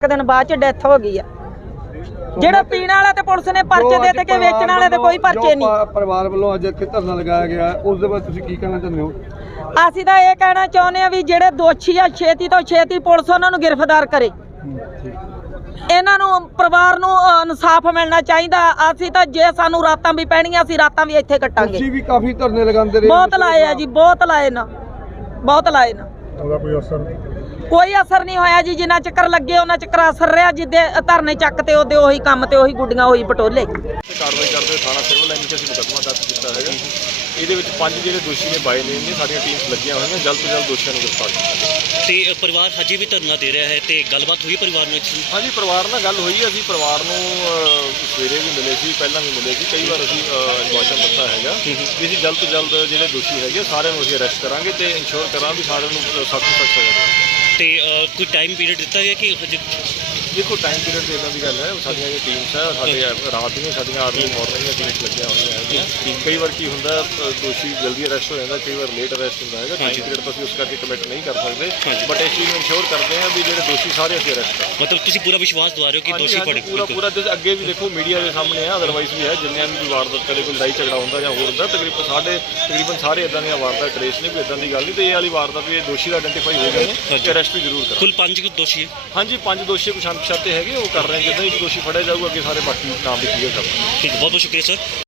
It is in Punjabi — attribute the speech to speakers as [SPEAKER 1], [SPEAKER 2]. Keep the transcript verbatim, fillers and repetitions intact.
[SPEAKER 1] दिन बाद डेथ हो गई है। ਜਿਹੜਾ ਪੀਣ ਵਾਲਾ ਤੇ ਪੁਲਿਸ ਨੇ ਪਰਚੇ ਦੇ ਦੇ ਕੇ ਵੇਚਣ ਵਾਲੇ ਤੇ ਕੋਈ ਪਰਚੇ ਨਹੀਂ।
[SPEAKER 2] ਪਰਿਵਾਰ ਵੱਲੋਂ ਅੱਜ ਇੱਥੇ ਧਰਨਾ ਲਗਾਇਆ ਗਿਆ, ਉਸ ਦੇ ਬਾਅਦ ਤੁਸੀਂ ਕੀ ਕਹਿਣਾ ਚਾਹੁੰਦੇ ਹੋ?
[SPEAKER 1] ਅਸੀਂ ਤਾਂ ਇਹ ਕਹਿਣਾ ਚਾਹੁੰਦੇ ਆ ਵੀ ਜਿਹੜੇ ਦੋਸ਼ੀ ਆ ਛੇਤੀ ਤੋਂ ਛੇਤੀ ਪੁਲਿਸ ਉਹਨਾਂ ਨੂੰ ਗ੍ਰਿਫਤਾਰ ਕਰੇ। ਇਹਨਾਂ ਨੂੰ ਪਰਿਵਾਰ ਨੂੰ ਇਨਸਾਫ ਮਿਲਣਾ ਚਾਹੀਦਾ। ਅਸੀਂ ਤਾਂ ਜੇ ਸਾਨੂੰ ਰਾਤਾਂ ਵੀ ਪੈਣੀਆਂ ਅਸੀਂ ਰਾਤਾਂ ਵੀ ਇੱਥੇ ਕੱਟਾਂਗੇ।
[SPEAKER 2] ਤੁਸੀਂ ਵੀ ਕਾਫੀ ਧਰਨੇ ਲਗਾਉਂਦੇ ਰਹੇ?
[SPEAKER 1] ਬਹੁਤ ਲਾਏ ਆ ਜੀ, ਬਹੁਤ ਲਾਏ ਨਾ, ਬਹੁਤ ਲਾਏ ਨਾ।
[SPEAKER 2] ਉਹਦਾ ਕੋਈ ਅਸਰ
[SPEAKER 1] ਕੋਈ ਅਸਰ ਨਹੀਂ ਹੋਇਆ ਜੀ। ਜਿੰਨਾ ਚੱਕਰ ਲੱਗੇ ਉਹਨਾਂ ਚੱਕਰ ਅਸਰ ਰਿਹਾ। ਜਿੱਦੇ ਧਰਨੇ ਚੱਕ ਤੇ ਉਹਦੇ ਉਹੀ ਕੰਮ ਤੇ ਉਹੀ ਗੁੱਡੀਆਂ ਉਹੀ ਪਟੋਲੇ।
[SPEAKER 3] ਕਾਰਵਾਈ ਕਰਦੇ ਥਾਣਾ ਸਿਵਲ ਲਾਈਨ ਵਿੱਚ ਅਸੀਂ ਮੁਕੱਦਮਾ ਦਰਜ ਕੀਤਾ ਹੈਗਾ। ਇਹਦੇ ਵਿੱਚ ਪੰਜ ਜਿਹੜੇ ਦੋਸ਼ੀ ਨੇ ਬਾਏ ਨੇਮ ਨੇ, ਸਾਡੀਆਂ ਟੀਮਸ ਲੱਗੀਆਂ ਹੋਈਆਂ, ਜਲਦ ਤੋਂ ਜਲਦ ਦੋਸ਼ੀਆਂ ਨੂੰ ਗ੍ਰਿਫਤਾਰ ਕੀਤਾ।
[SPEAKER 4] ਤੇ ਪਰਿਵਾਰ ਹਜੇ ਵੀ ਧਰਨਾ ਦੇ ਰਿਹਾ ਹੈ ਤੇ ਗੱਲਬਾਤ ਹੋਈ ਪਰਿਵਾਰ ਨਾਲ?
[SPEAKER 3] ਹਾਂਜੀ, ਪਰਿਵਾਰ ਨਾਲ ਗੱਲ ਹੋਈ। ਅਸੀਂ ਪਰਿਵਾਰ ਨੂੰ ਸਵੇਰੇ ਵੀ ਮਿਲੇ ਸੀ, ਪਹਿਲਾਂ ਵੀ ਮਿਲੇ ਸੀ, ਕਈ ਵਾਰ ਅਸੀਂ ਇਨਫੋਰਮੇਸ਼ਨ ਦਿੱਤਾ ਹੈਗਾ ਵੀ ਅਸੀਂ ਜਲਦ ਤੋਂ ਜਲਦ ਜਿਹੜੇ ਦੋਸ਼ੀ ਹੈਗੇ ਸਾਰਿਆਂ ਨੂੰ ਅਸੀਂ ਅਰੈਸਟ ਕਰਾਂਗੇ ਤੇ ਇੰਸ਼ੋਰ ਕਰਾਂ ਵੀ ਸਾਰਿਆਂ ਨੂੰ ਸਖਤ ਤੋਂ ਸਖਤ ਸਜ਼ਾ ਦੇਵਾਂਗੇ।
[SPEAKER 4] ਤੇ ਕੋਈ ਟਾਈਮ ਪੀਰੀਅਡ ਦਿੱਤਾ ਗਿਆ ਕਿ ਹਜੇ?
[SPEAKER 3] ਦੇਖੋ, ਟਾਈਮ ਪੀਰੀਅਡ ਦੇ ਇੱਦਾਂ ਦੀ ਗੱਲ ਹੈ, ਸਾਡੀਆਂ ਇਹ ਟੀਮਸ ਹੈ, ਸਾਡੇ ਰਾਤ ਦੀਆਂ ਸਾਡੀਆਂ ਆਰਮੀ ਮਾਰਨਿੰਗ ਦੀਆਂ ਟੀਮਸ ਲੱਗੀਆਂ ਹੋਈਆਂ ਹੈਗੀਆਂ। ਕਈ ਵਾਰ ਕੀ ਹੁੰਦਾ ਦੋਸ਼ੀ ਜਲਦੀ ਅਰੈਸਟ ਹੋ ਜਾਂਦਾ, ਕਈ ਵਾਰ ਲੇਟ ਅਰੈਸਟ ਹੁੰਦਾ ਹੈਗਾ। ਟਾਈਮ ਪੀਰੀਅਡ ਤੋਂ ਅਸੀਂ ਉਸ ਕਰਕੇ ਕਮਿਟ ਨਹੀਂ ਕਰ ਸਕਦੇ, ਬਟ ਇਸ ਚੀਜ਼ ਨੂੰ ਇੰਸ਼ੋਰ ਕਰਦੇ ਹਾਂ ਵੀ ਜਿਹੜੇ ਦੋਸ਼ੀ ਸਾਰੇ ਅਸੀਂ ਅਰੈਸਟ ਕਰਾਂਗੇ।
[SPEAKER 4] ਮਤਲਬ ਤੁਸੀਂ ਪੂਰਾ ਵਿਸ਼ਵਾਸ ਦਵਾ ਰਹੇ ਹੋ ਕਿ ਦੋਸ਼ੀ ਫੜੇ?
[SPEAKER 3] ਪੂਰਾ ਪੂਰਾ ਅੱਗੇ ਵੀ ਦੇਖੋ ਮੀਡੀਆ ਦੇ ਸਾਹਮਣੇ ਹੈ, ਅਦਰਵਾਈਜ਼ ਵੀ ਹੈ। ਜਿੰਨਿਆਂ ਵੀ ਕੋਈ ਵਾਰਦਾਤ ਕਦੇ ਕੋਈ ਲੜਾਈ ਝਗੜਾ ਹੁੰਦਾ ਜਾਂ ਹੋਰ ਹੁੰਦਾ, ਤਕਰੀਬਨ ਸਾਡੇ ਤਕਰੀਬਨ ਸਾਰੇ ਇਦਾਂ ਦੀਆਂ ਵਾਰਦਾਤ ਟਰੇਸ ਨੇ, ਕੋਈ ਇਦਾਂ ਦੀ ਗੱਲ ਨਹੀਂ। ਤੇ ਇਹ ਵਾਲੀ ਵਾਰਦਾਤ ਵੀ ਇਹ ਦੋਸ਼ੀ ਦਾ ਆਇਡੈਂਟੀਫਾਈ ਹੋ ਗਏ ਨੇ ਤੇ ਅਰੈਸਟ ਵੀ ਜ਼ਰੂਰ ਕਰਾਂਗੇ।
[SPEAKER 4] ਕੁੱਲ ਪੰਜ ਦੋਸ਼ੀ ਹੈ? ਹਾਂਜੀ,
[SPEAKER 3] ਪੰਜ ਦੋਸ਼ੀ ਕੁਛ ਅਣਪਛਾਤੇ ਹੈਗੇ, ਉਹ ਕਰ ਰਹੇ। ਜਿੱਦਾਂ ਹੀ ਦੋਸ਼ੀ ਫੜਿਆ ਜਾਊਗਾ ਅੱਗੇ ਸਾਰੇ ਬਾਕੀ ਨਾਮ ਵੀ ਕਲੀਅਰ ਕਰ ਦਾਂਗੇ।
[SPEAKER 4] ਠੀਕ, ਬਹੁਤ ਬਹੁਤ ਸ਼ੁਕਰੀਆ ਸਰ।